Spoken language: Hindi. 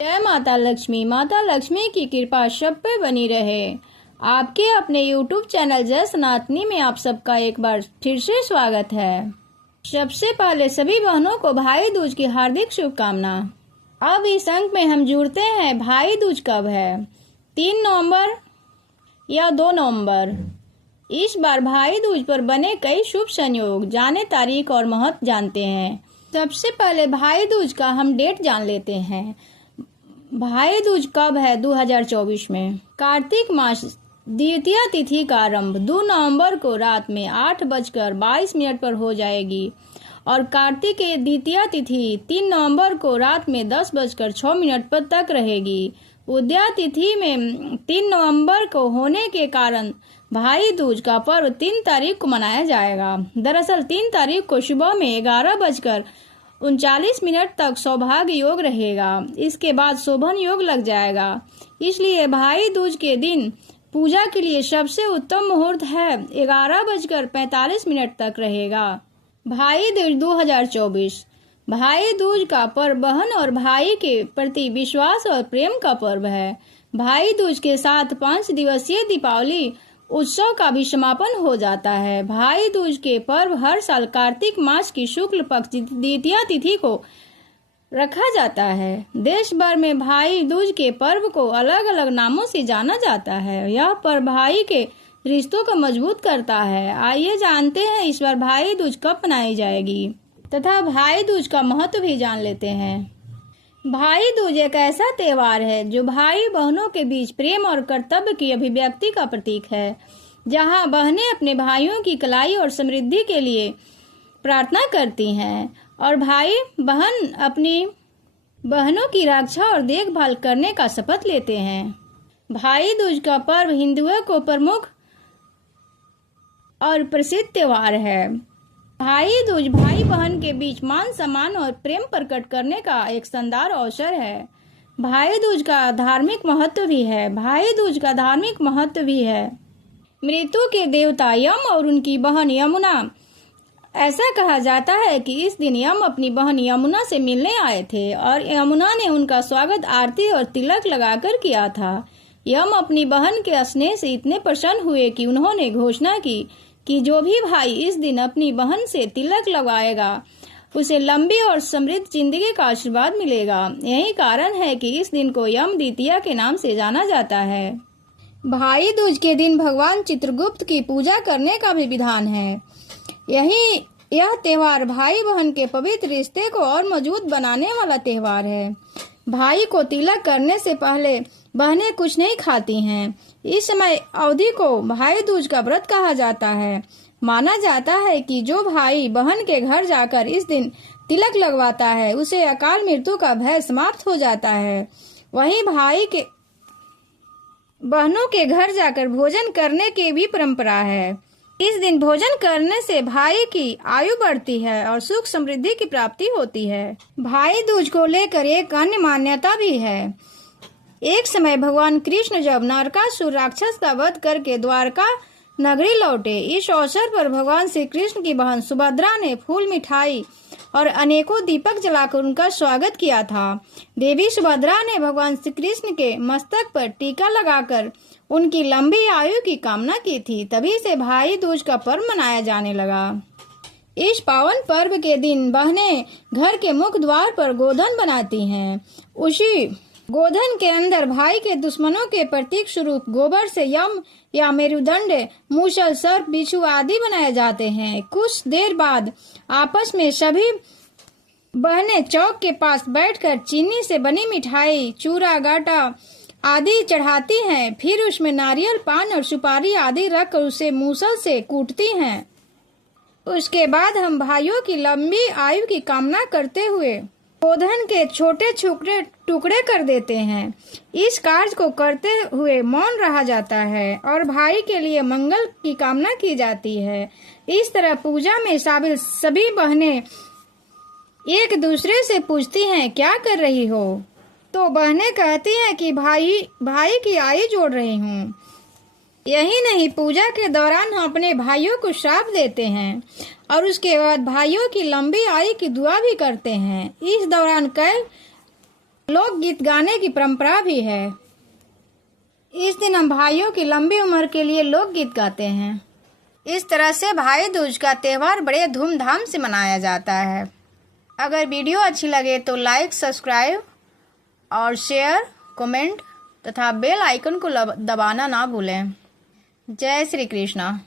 जय माता लक्ष्मी। माता लक्ष्मी की कृपा सब पे बनी रहे। आपके अपने YouTube चैनल जय सनातनी में आप सबका एक बार फिर से स्वागत है। सबसे पहले सभी बहनों को भाई दूज की हार्दिक शुभकामना। अब इस अंक में हम जुड़ते हैं भाई दूज कब है, 3 नवंबर या 2 नवंबर। इस बार भाई दूज पर बने कई शुभ संयोग, जाने तारीख और महत्व जानते हैं। सबसे पहले भाई दूज का हम डेट जान लेते हैं। भाई दूज कब है 2024 में। कार्तिक मास द्वितीया तिथि का आरंभ 2 नवंबर को रात में 8:22 पर हो जाएगी और कार्तिक की द्वितीया तिथि 3 नवंबर को रात में 10:06 पर तक रहेगी। उदया तिथि में 3 नवंबर को होने के कारण भाई दूज का पर्व 3 तारीख को मनाया जाएगा। दरअसल 3 तारीख को सुबह में 11:39 तक सौभाग्य योग रहेगा। इसके बाद शोभन योग लग जाएगा। इसलिए भाई दूज के दिन पूजा के लिए सबसे उत्तम मुहूर्त है 11:45 तक रहेगा। भाई दूज 2024। भाई दूज का पर्व बहन और भाई के प्रति विश्वास और प्रेम का पर्व है। भाई दूज के साथ 5 दिवसीय दीपावली उत्सव का भी समापन हो जाता है। भाई दूज के पर्व हर साल कार्तिक मास की शुक्ल पक्ष द्वितीया तिथि को रखा जाता है। देश भर में भाई दूज के पर्व को अलग अलग नामों से जाना जाता है। यह पर्व भाई के रिश्तों को मजबूत करता है। आइए जानते हैं इस बार भाई दूज कब मनाई जाएगी तथा भाई दूज का महत्व भी जान लेते हैं। भाई दूज एक ऐसा त्योहार है जो भाई बहनों के बीच प्रेम और कर्तव्य की अभिव्यक्ति का प्रतीक है। जहां बहनें अपने भाइयों की कलाई और समृद्धि के लिए प्रार्थना करती हैं और भाई बहन अपनी बहनों की रक्षा और देखभाल करने का शपथ लेते हैं। भाई दूज का पर्व हिंदुओं को प्रमुख और प्रसिद्ध त्योहार है। भाई दूज भाई बहन के बीच मान सम्मान और प्रेम प्रकट करने का एक शानदार अवसर है। भाई दूज का धार्मिक महत्व भी है। भाई दूज का धार्मिक महत्व भी है। मृत्यु के देवता यम और उनकी बहन यमुना, ऐसा कहा जाता है कि इस दिन यम अपनी बहन यमुना से मिलने आए थे और यमुना ने उनका स्वागत आरती और तिलक लगाकर किया था। यम अपनी बहन के स्नेह से इतने प्रसन्न हुए कि उन्होंने घोषणा की कि जो भी भाई इस दिन अपनी बहन से तिलक लगाएगा उसे लंबी और समृद्ध जिंदगी का आशीर्वाद मिलेगा। यही कारण है कि इस दिन को यम द्वितीया के नाम से जाना जाता है। भाई दूज के दिन भगवान चित्रगुप्त की पूजा करने का भी विधान है। यह त्योहार भाई बहन के पवित्र रिश्ते को और मजबूत बनाने वाला त्योहार है। भाई को तिलक करने से पहले बहनें कुछ नहीं खाती हैं। इस समय अवधि को भाई दूज का व्रत कहा जाता है। माना जाता है कि जो भाई बहन के घर जाकर इस दिन तिलक लगवाता है उसे अकाल मृत्यु का भय समाप्त हो जाता है। वहीं भाई के बहनों के घर जाकर भोजन करने की भी परंपरा है। इस दिन भोजन करने से भाई की आयु बढ़ती है और सुख समृद्धि की प्राप्ति होती है। भाई दूज को लेकर एक अन्य मान्यता भी है। एक समय भगवान कृष्ण जब नरकासुर राक्षस का वध करके द्वारका नगरी लौटे, इस अवसर पर भगवान श्री कृष्ण की बहन सुभद्रा ने फूल मिठाई और अनेकों दीपक जलाकर उनका स्वागत किया था। देवी सुभद्रा ने भगवान श्री कृष्ण के मस्तक पर टीका लगाकर उनकी लंबी आयु की कामना की थी। तभी से भाई दूज का पर्व मनाया जाने लगा। इस पावन पर्व के दिन बहनें घर के मुख्य द्वार पर गोधन बनाती हैं। उसी गोधन के अंदर भाई के दुश्मनों के प्रतीक स्वरूप गोबर से यम या मेरुदंड, मूसल, सर्प, बिच्छू आदि बनाए जाते हैं। कुछ देर बाद आपस में सभी बहनें चौक के पास बैठकर चीनी से बनी मिठाई, चूरा, गाटा आदि चढ़ाती हैं। फिर उसमें नारियल, पान और सुपारी आदि रखकर उसे मूसल से कूटती हैं। उसके बाद हम भाइयों की लंबी आयु की कामना करते हुए गोधन के छोटे छोटे टुकड़े कर देते हैं। इस कार्य को करते हुए मौन रहा जाता है और भाई के लिए मंगल की कामना की जाती है। इस तरह पूजा में शामिल सभी बहनें एक दूसरे से पूछती हैं, क्या कर रही हो? तो बहनें कहती हैं कि भाई की आयु जोड़ रही हूँ। यही नहीं, पूजा के दौरान हम अपने भाइयों को श्राप देते हैं और उसके बाद भाइयों की लंबी आयु की दुआ भी करते हैं। इस दौरान कई लोकगीत गाने की परंपरा भी है। इस दिन हम भाइयों की लंबी उम्र के लिए लोकगीत गाते हैं। इस तरह से भाई दूज का त्यौहार बड़े धूमधाम से मनाया जाता है। अगर वीडियो अच्छी लगे तो लाइक, सब्सक्राइब और शेयर, कमेंट तथा बेल आइकन को दबाना ना भूलें। जय श्री कृष्णा।